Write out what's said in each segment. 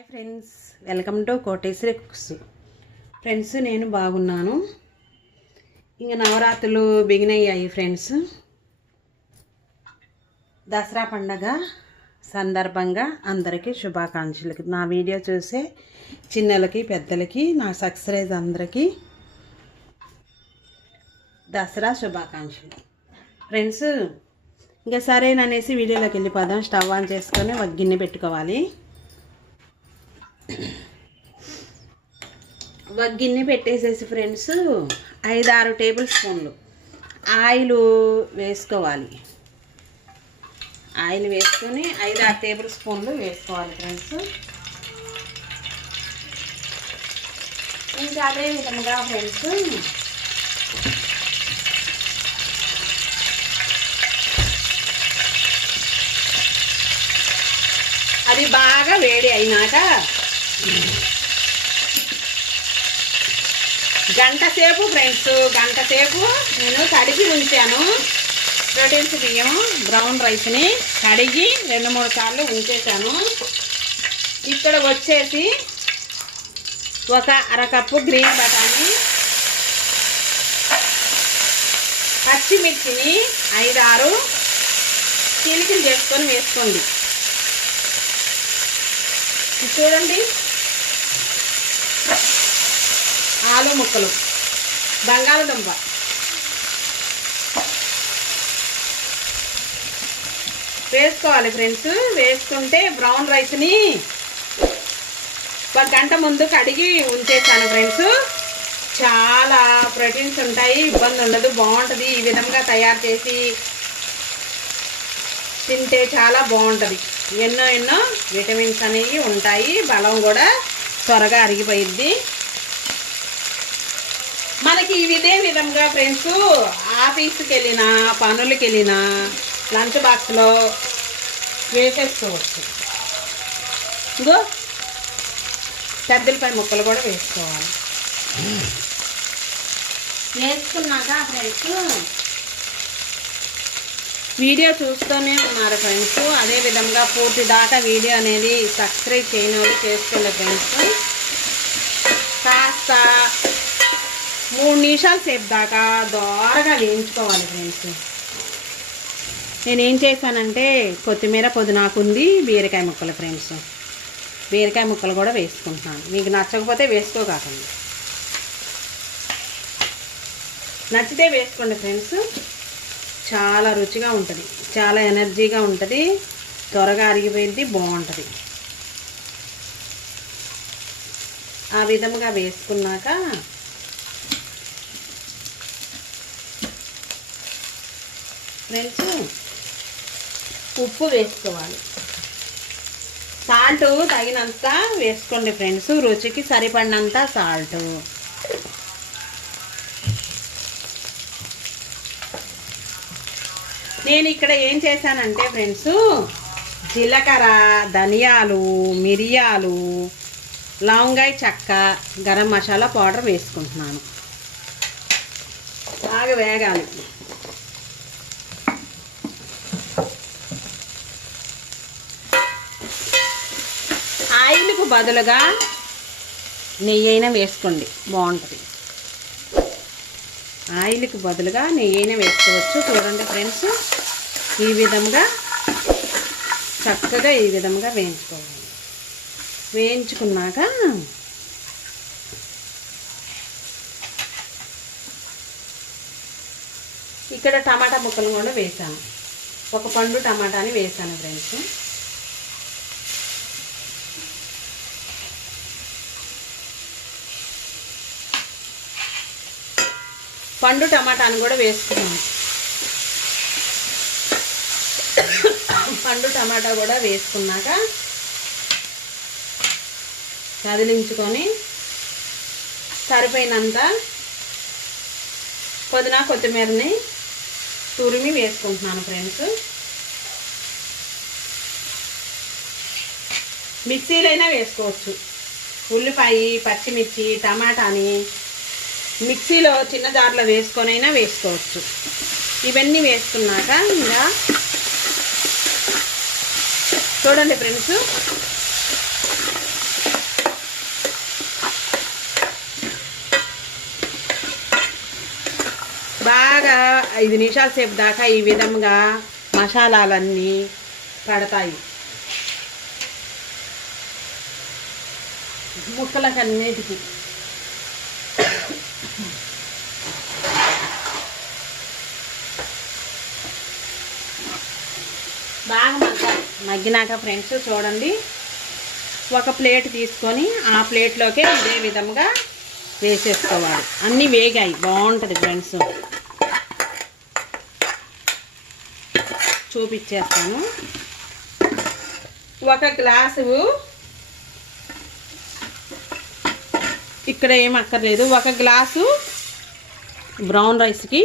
Hi friends, welcome to Koteswari cooks. Friends, నేను బాగున్నాను. ఇంకా నవరాత్రులు బిగిన్ అయ్యాయి ఫ్రెండ్స్. దసరా పండగ సందర్భంగా అందరికీ శుభాకాంక్షలు. నా వీడియో చూసే చిన్నలకి పెద్దలకి నా సబ్స్క్రైబ్ అందరికీ దసరా శుభాకాంక్షలు. ఫ్రెండ్స్, ఇంకా సరేననేసి వీడియోలోకి వెళ్ళిపోదాం. స్టవ్ ఆన్ చేసుకొని ఒక గిన్నె పెట్టుకోవాలి. ఒక గిన్నె పెట్టేసేసి ఫ్రెండ్స్ 5-6 టేబుల్ స్పూన్లు ఆయిల్ వేసుకోవాలి. ఆయిల్ వేసుకొని 5-6 టేబుల్ స్పూన్లు వేసుకోవాలి ఫ్రెండ్స్. ఇంకా అదే విధంగా ఫ్రెండ్స్ అది బాగా వేడి అయినాక గంట సేపు నేను కడిగి ఉంచాను. ప్రోటీన్స్ బియ్యం బ్రౌన్ రైస్ని కడిగి 2-3 సార్లు ఉంచేసాను. ఇక్కడ వచ్చేసి ఒక అరకప్పు గ్రీన్ బఠానీ, పచ్చిమిర్చిని 5-6 చీలికలు చేసుకొని వేసుకోండి. చూడండి, ఆలు ముక్కలు, బంగాళదుంప, వేసుకోవాలి ఫ్రెండ్స్. వేసుకుంటే బ్రౌన్ రైస్ని 1 గంట ముందు కడిగి ఉంచేసాను ఫ్రెండ్స్. చాలా ప్రోటీన్స్ ఉంటాయి, ఇబ్బంది ఉండదు, బాగుంటుంది. ఈ విధంగా తయారు చేసి తింటే చాలా బాగుంటుంది. ఎన్నో విటమిన్స్ అనేవి ఉంటాయి, బలం కూడా త్వరగా అరిగిపోయిద్ది మనకి. ఇదే విధంగా ఫ్రెండ్స్ ఆఫీస్కి వెళ్ళినా పనులకి వెళ్ళినా లంచ్ బాక్స్లో వేసేసుకోవచ్చు. ఇంకో పెద్దలపై ముక్కలు కూడా వేసుకోవాలి. వేసుకున్నాక ఫ్రెండ్స్ వీడియో చూస్తూనే ఉన్నారు ఫ్రెండ్స్. అదేవిధంగా పూర్తి దాకా వీడియో అనేది సబ్స్క్రైబ్ చేయని వాళ్ళు చేసుకోండి ఫ్రెండ్స్. కాస్త 3 నిమిషాల సేపు దాకా దోరగా వేయించుకోవాలి ఫ్రెండ్స్. నేనేం చేశానంటే కొత్తిమీర పుదీనాకు ఉంది, బీరకాయ ముక్కలు ఫ్రెండ్స్. బీరకాయ ముక్కలు కూడా వేసుకుంటున్నాను. మీకు నచ్చకపోతే వేసుకోకండి, నచ్చితే వేసుకోండి ఫ్రెండ్స్. చాలా రుచిగా ఉంటుంది, చాలా ఎనర్జీగా ఉంటుంది, త్వరగా అరిగిపోయింది, బాగుంటుంది. ఆ విధంగా వేసుకున్నాక ఫ్రెండ్స్ ఉప్పు వేసుకోవాలి. సాల్ట్ తగినంత వేసుకోండి ఫ్రెండ్స్, రుచికి సరిపడినంత సాల్ట్. నేను ఇక్కడ ఏం చేశానంటే ఫ్రెండ్స్ జీలకర్ర, ధనియాలు, మిరియాలు, లవంగాయ చెక్క, గరం మసాలా పౌడర్ వేసుకుంటున్నాను. బాగా వేగాలి. ఆయిల్కు బదులుగా నెయ్యి అయినా వేసుకోండి, బాగుంటుంది. ఆయిల్కి బదులుగా నెయ్యి అయినా వేసుకోవచ్చు. చూడండి ఫ్రెండ్స్, ఈ విధంగా చక్కగా ఈ విధంగా వేయించుకోవాలి. వేయించుకున్నాక ఇక్కడ టమాటా ముక్కలు కూడా వేసాను. ఒక పండు టమాటాని వేసాను ఫ్రెండ్స్. పండు టమాటాను కూడా వేసుకున్నాను. పండు టమాటా కూడా వేసుకున్నాక కదిలించుకొని సరిపోయినంత పుదీనా కొత్తిమీరని తురిమి వేసుకుంటున్నాను ఫ్రెండ్స్. మిక్సీలైనా వేసుకోవచ్చు. ఉల్లిపాయ, పచ్చిమిర్చి, టమాటాని మిక్సీలో చిన్న జార్లో వేసుకొని అయినా వేసుకోవచ్చు. ఇవన్నీ వేసుకున్నాక ఇంకా చూడండి ఫ్రెండ్స్, బాగా 5 నిమిషాల సేపు దాకా ఈ విధంగా మసాలాలన్నీ పడతాయి ముక్కలకన్నిటికీ. బాగా మగ్గినాక ఫ్రెండ్స్ చూడండి, ఒక ప్లేట్ తీసుకొని ఆ ప్లేట్లోకే ఇదే విధంగా వేసేసుకోవాలి. అన్నీ వేగాయి, బాగుంటుంది ఫ్రెండ్స్. చూపించేస్తాను. ఒక గ్లాసు, ఇక్కడ ఏం అక్కర్లేదు, ఒక గ్లాసు బ్రౌన్ రైస్కి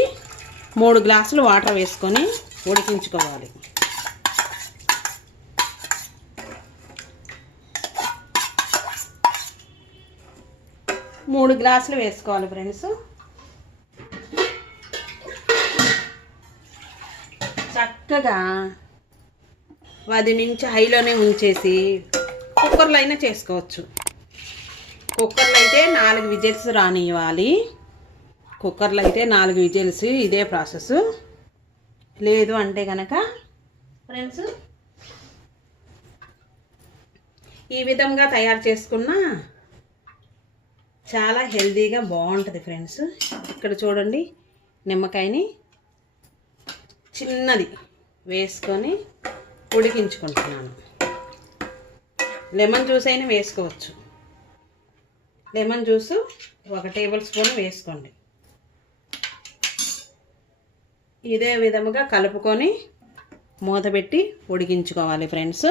3 గ్లాసులు వాటర్ వేసుకొని ఉడికించుకోవాలి. మూడు గ్లాసులు వేసుకోవాలి ఫ్రెండ్స్. చక్కగా 10 నుంచి హైలోనే ఉంచేసి కుక్కర్లో అయినా చేసుకోవచ్చు. కుక్కర్లో అయితే 4 విజిల్స్ రానివ్వాలి. కుక్కర్లో అయితే 4 విజిల్స్, ఇదే ప్రాసెస్. లేదు అంటే కనుక ఫ్రెండ్స్ ఈ విధంగా తయారు చేసుకున్న చాలా హెల్తీగా బాగుంటుంది ఫ్రెండ్స్. ఇక్కడ చూడండి, నిమ్మకాయని చిన్నది వేసుకొని ఉడికించుకుంటున్నాను. లెమన్ జ్యూస్ అయినా వేసుకోవచ్చు. లెమన్ జ్యూసు 1 టేబుల్ స్పూన్ వేసుకోండి. ఇదే విధముగా కలుపుకొని మూత పెట్టి ఉడికించుకోవాలి ఫ్రెండ్స్.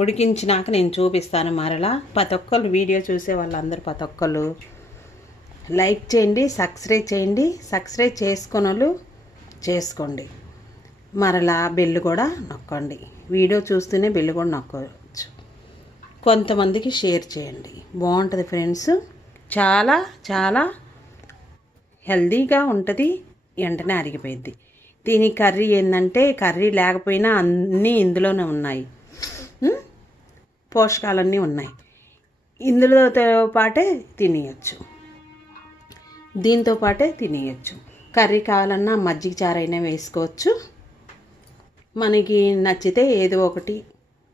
ఉడికించినాక నేను చూపిస్తాను మరలా. ప్రతి ఒక్కరు వీడియో చూసే వాళ్ళందరూ ప్రతి ఒక్కరు లైక్ చేయండి, సబ్స్క్రైబ్ చేయండి. సబ్స్క్రైబ్ చేసుకున్న వాళ్ళు చేసుకోండి. మరలా బెల్ కూడా నొక్కండి. వీడియో చూస్తూనే బెల్ కూడా నొక్కవచ్చు. కొంతమందికి షేర్ చేయండి. బాగుంటుంది ఫ్రెండ్స్. చాలా చాలా హెల్తీగా ఉంటుంది. వెంటనే అరిగిపోయింది. దీని కర్రీ ఏంటంటే, కర్రీ లేకపోయినా అన్నీ ఇందులోనే ఉన్నాయి, పోషకాలన్నీ ఉన్నాయి. ఇందులోతో పాటే తినేయచ్చు, దీంతో పాటే తినేయచ్చు. కర్రీ కావాలన్నా మజ్జిగ చారైనా వేసుకోవచ్చు. మనకి నచ్చితే ఏదో ఒకటి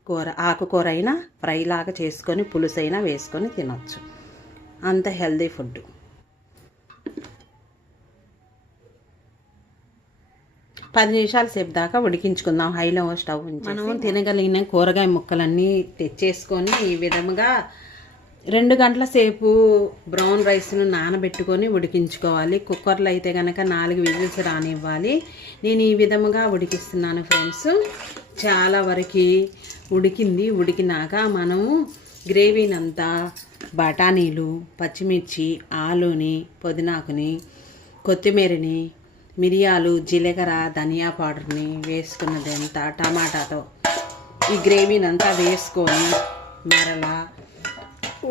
కూర, ఆకుకూర అయినా ఫ్రై లాగా చేసుకొని పులుసు అయినా వేసుకొని తినవచ్చు. అంత హెల్తీ ఫుడ్. పది నిమిషాల సేపు దాకా ఉడికించుకుందాం హైలో స్టవ్ ఉంచి. మనం తినగలిగిన కూరగాయ ముక్కలన్నీ తెచ్చేసుకొని ఈ విధముగా 2 గంటల సేపు బ్రౌన్ రైస్ను నానబెట్టుకొని ఉడికించుకోవాలి. కుక్కర్లో అయితే కనుక 4 విజిల్స్ రానివ్వాలి. నేను ఈ విధముగా ఉడికిస్తున్నాను ఫ్రెండ్స్. చాలా వరకు ఉడికింది. ఉడికినాక మనము గ్రేవీనంతా బఠానీలు, పచ్చిమిర్చి, ఆలుని, పుదీనాకుని, కొత్తిమీరని, మిరియాలు, జీలకర్ర, ధనియా పౌడర్ని వేసుకున్నదంతా టమాటాతో ఈ గ్రేవీనంతా వేసుకొని మరలా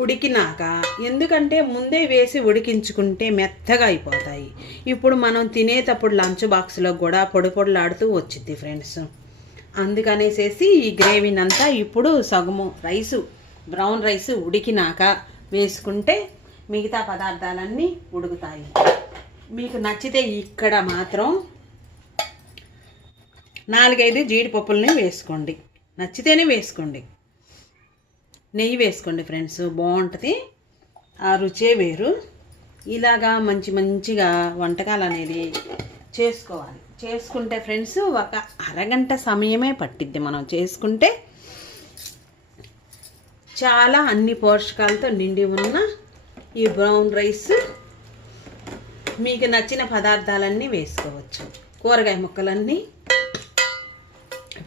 ఉడికినాక, ఎందుకంటే ముందే వేసి ఉడికించుకుంటే మెత్తగా అయిపోతాయి. ఇప్పుడు మనం తినేటప్పుడు లంచ్ బాక్స్లో కూడా పొడి పొడిలాడుతూ వచ్చింది ఫ్రెండ్స్. అందుకనేసేసి ఈ గ్రేవీనంతా ఇప్పుడు సగము రైసు, బ్రౌన్ రైస్ ఉడికినాక వేసుకుంటే మిగతా పదార్థాలన్నీ ఉడుకుతాయి. మీకు నచ్చితే ఇక్కడ మాత్రం 4-5 జీడిపప్పుల్ని వేసుకోండి. నచ్చితేనే వేసుకోండి. నెయ్యి వేసుకోండి ఫ్రెండ్స్, బాగుంటుంది. ఆ రుచే వేరు. ఇలాగా మంచిగా వంటకాలు అనేది చేసుకోవాలి. చేసుకుంటే ఫ్రెండ్స్ 1 అరగంట సమయమే పట్టిద్ది. మనం చేసుకుంటే చాలా అన్ని పోషకాలతో నిండి ఉన్న ఈ బ్రౌన్ రైస్ మీకు నచ్చిన పదార్థాలన్నీ వేసుకోవచ్చు. కూరగాయ ముక్కలన్నీ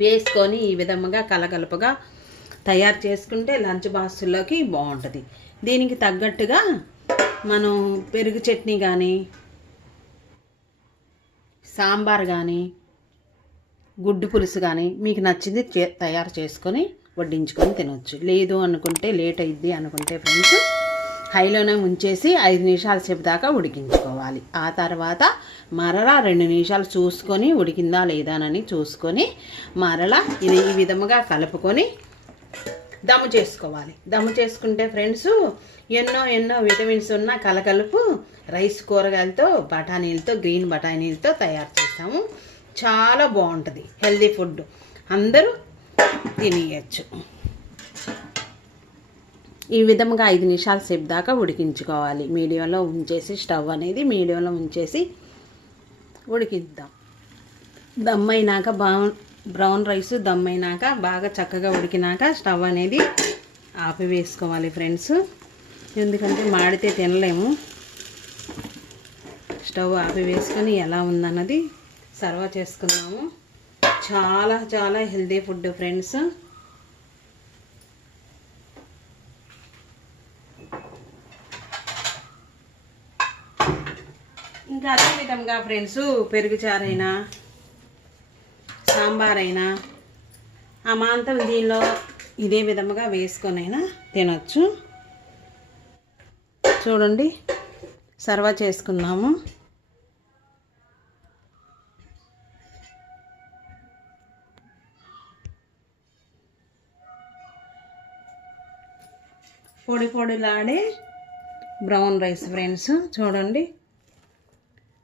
వేసుకొని ఈ విధముగా కలగలుపుగా తయారు చేసుకుంటే లంచ్ బాక్సుల్లోకి బాగుంటుంది. దీనికి తగ్గట్టుగా మనం పెరుగు చట్నీ కానీ, సాంబార్ కానీ, గుడ్డు పులుసు కానీ మీకు నచ్చింది తయారు చేసుకొని వడ్డించుకొని తినవచ్చు. లేదు అనుకుంటే, లేట్ అయ్యిద్ది అనుకుంటే ఫ్రెండ్స్ హైలోనే ఉంచేసి 5 నిమిషాల సేపు దాకా ఉడికించుకోవాలి. ఆ తర్వాత మరలా 2 నిమిషాలు చూసుకొని ఉడికిందా లేదానని చూసుకొని మరలా ఇది ఈ విధముగా కలుపుకొని దమ్ము చేసుకోవాలి. దమ్ము చేసుకుంటే ఫ్రెండ్స్ ఎన్నో విటమిన్స్ ఉన్న కలకలుపు రైస్ కూరగాయలతో బఠానీలతో గ్రీన్ బఠానీలతో తయారు చేస్తాము. చాలా బాగుంటుంది, హెల్దీ ఫుడ్, అందరూ తినేయచ్చు. ఈ విధంగా 5 నిమిషాల సేపు దాకా ఉడికించుకోవాలి. మీడియంలో ఉంచేసి స్టవ్ అనేది మీడియంలో ఉంచేసి ఉడికిద్దాం. దమ్మైనాక బ్రౌన్ రైస్ దమ్మైనాక బాగా చక్కగా ఉడికినాక స్టవ్ అనేది ఆపివేసుకోవాలి ఫ్రెండ్స్. ఎందుకంటే మాడితే తినలేము. స్టవ్ ఆపివేసుకొని ఎలా ఉందన్నది సర్వ్ చేసుకున్నాము. చాలా చాలా హెల్దీ ఫుడ్ ఫ్రెండ్స్. ఇంకా అదే విధంగా ఫ్రెండ్స్ పెరుగు చారైనా సాంబార్ అయినా అమాంతం దీనిలో ఇదే విధముగా వేసుకొనైనా తినొచ్చు. చూడండి, సర్వ్ చేసుకున్నాము. పొడి పొడిలాడే బ్రౌన్ రైస్ ఫ్రెండ్స్. చూడండి,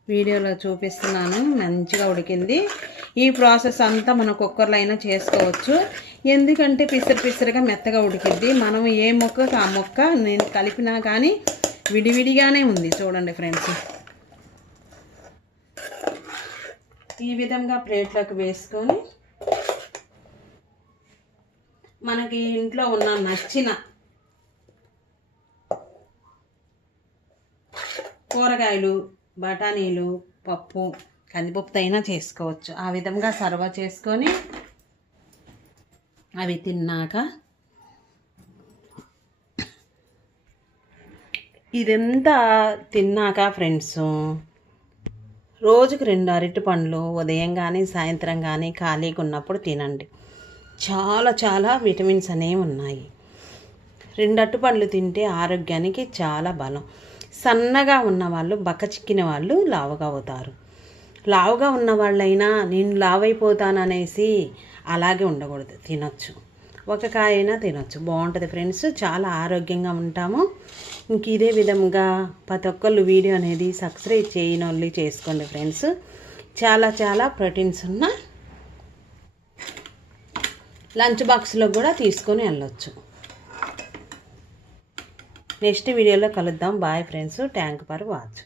వీడియోలో చూపిస్తున్నాను. మంచిగా ఉడికింది. ఈ ప్రాసెస్ అంతా మనం కుక్కర్లో అయినా చేసుకోవచ్చు. ఎందుకంటే పిసిరిగా మెత్తగా ఉడికిద్ది. మనం ఏ మొక్కకు ఆ మొక్క నేను కలిపినా కానీ విడివిడిగానే ఉంది. చూడండి ఫ్రెండ్స్, ఈ విధంగా ప్లేట్లోకి వేసుకొని మనకి ఇంట్లో ఉన్న నచ్చిన కూరగాయలు, బఠానీలు, పప్పు, కందిపప్పుతో అయినా చేసుకోవచ్చు. ఆ విధంగా సర్వ్ చేసుకొని అవి తిన్నాక ఇదంతా తిన్నాక ఫ్రెండ్స్ రోజుకు 2 అరటిపండ్లు ఉదయం కానీ సాయంత్రం కానీ ఖాళీగా ఉన్నప్పుడు తినండి. చాలా చాలా విటమిన్స్ అనేవి ఉన్నాయి. 2 అరటిపండ్లు తింటే ఆరోగ్యానికి చాలా బలం. సన్నగా ఉన్నవాళ్ళు, బక్కచిక్కిన వాళ్ళు లావుగా అవుతారు. లావుగా ఉన్న వాళ్ళైనా నేను లావైపోతాననేసి అలాగే ఉండకూడదు, తినొచ్చు. ఒక కాయైనా తినొచ్చు, బాగుంటుంది ఫ్రెండ్స్. చాలా ఆరోగ్యంగా ఉంటాము. ఇంక ఇదే విధంగా ప్రతి ఒక్కళ్ళు వీడియో అనేది సబ్స్క్రైబ్ చేయని వాళ్ళు చేసుకోండి ఫ్రెండ్స్. చాలా చాలా ప్రోటీన్స్ ఉన్న లంచ్ బాక్స్లో కూడా తీసుకొని వెళ్ళొచ్చు. నెక్స్ట్ వీడియోలో కలుద్దాం. Bye friends. Thank for watch.